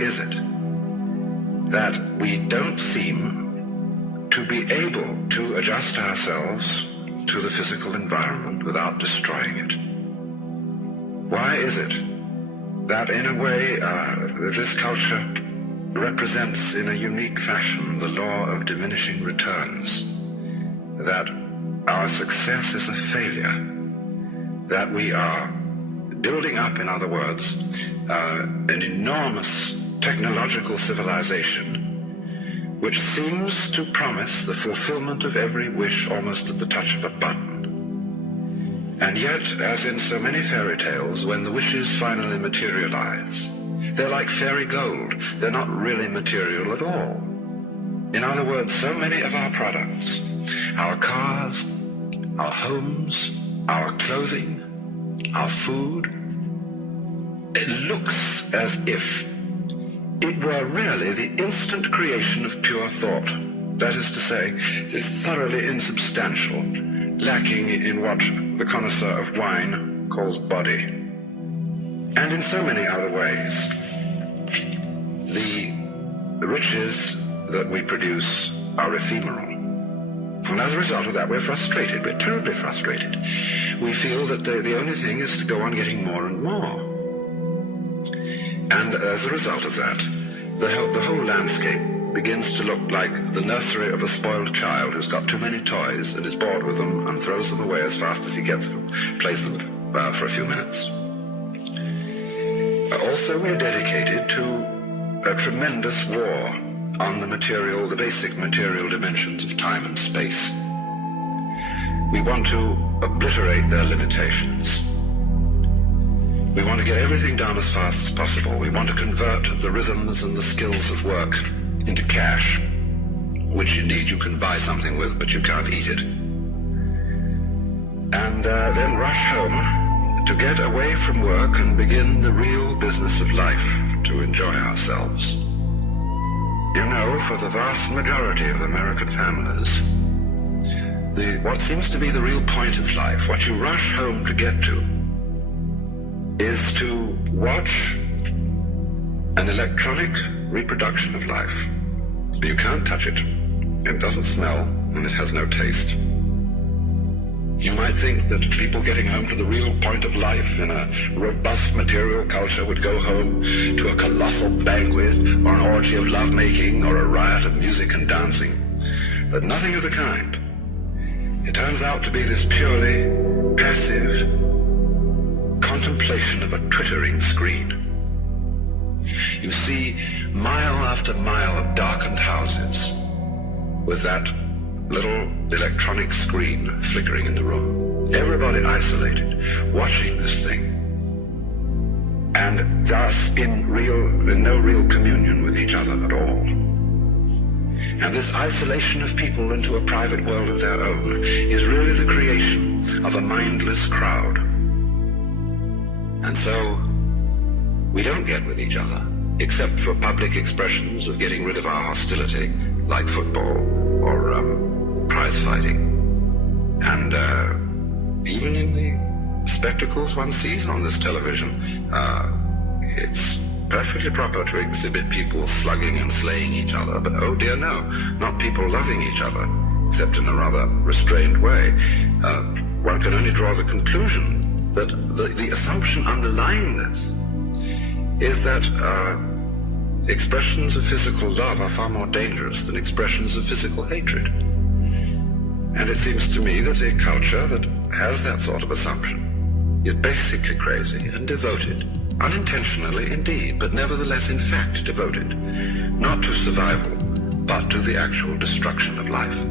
is it that we don't seem to be able to adjust ourselves to the physical environment without destroying it? Why is it that in a way this culture represents in a unique fashion the law of diminishing returns, that our success is a failure, that we are building up, in other words, an enormous technological civilization which seems to promise the fulfillment of every wish almost at the touch of a button. And yet, as in so many fairy tales, when the wishes finally materialize, they're like fairy gold. They're not really material at all. In other words, so many of our products, our cars, our homes, our clothing, our food, it looks as if it were really the instant creation of pure thought. That is to say, it is thoroughly insubstantial, lacking in what the connoisseur of wine calls body. And in so many other ways, the riches that we produce are ephemeral. And as a result of that, we're frustrated. We're terribly frustrated. We feel that the only thing is to go on getting more and more. And as a result of that, the whole landscape begins to look like the nursery of a spoiled child who's got too many toys and is bored with them and throws them away as fast as he gets them, plays them for a few minutes. Also, we're dedicated to a tremendous war on the basic material dimensions of time and space. We want to obliterate their limitations. We want to get everything done as fast as possible. We want to convert the rhythms and the skills of work into cash, which indeed you can buy something with, but you can't eat it. And then rush home to get away from work and begin the real business of life, to enjoy ourselves. You know, for the vast majority of American families, what seems to be the real point of life, what you rush home to get to, is to watch an electronic reproduction of life. You can't touch it. It doesn't smell, and it has no taste. You might think that people getting home to the real point of life in a robust material culture would go home to a colossal banquet or an orgy of lovemaking or a riot of music and dancing. But nothing of the kind. It turns out to be this purely passive contemplation of a twittering screen. You see mile after mile of darkened houses with that little electronic screen flickering in the room. Everybody isolated, watching this thing, and thus in no real communion with each other at all. And this isolation of people into a private world of their own is really the creation of a mindless crowd. And so we don't get with each other, except for public expressions of getting rid of our hostility, like football or prize fighting. And even in the spectacles one sees on this television, it's perfectly proper to exhibit people slugging and slaying each other, but oh dear no, not people loving each other, except in a rather restrained way. One can only draw the conclusion that the assumption underlying this is that expressions of physical love are far more dangerous than expressions of physical hatred. And it seems to me that a culture that has that sort of assumption is basically crazy and devoted, unintentionally indeed, but nevertheless in fact devoted, not to survival, but to the actual destruction of life.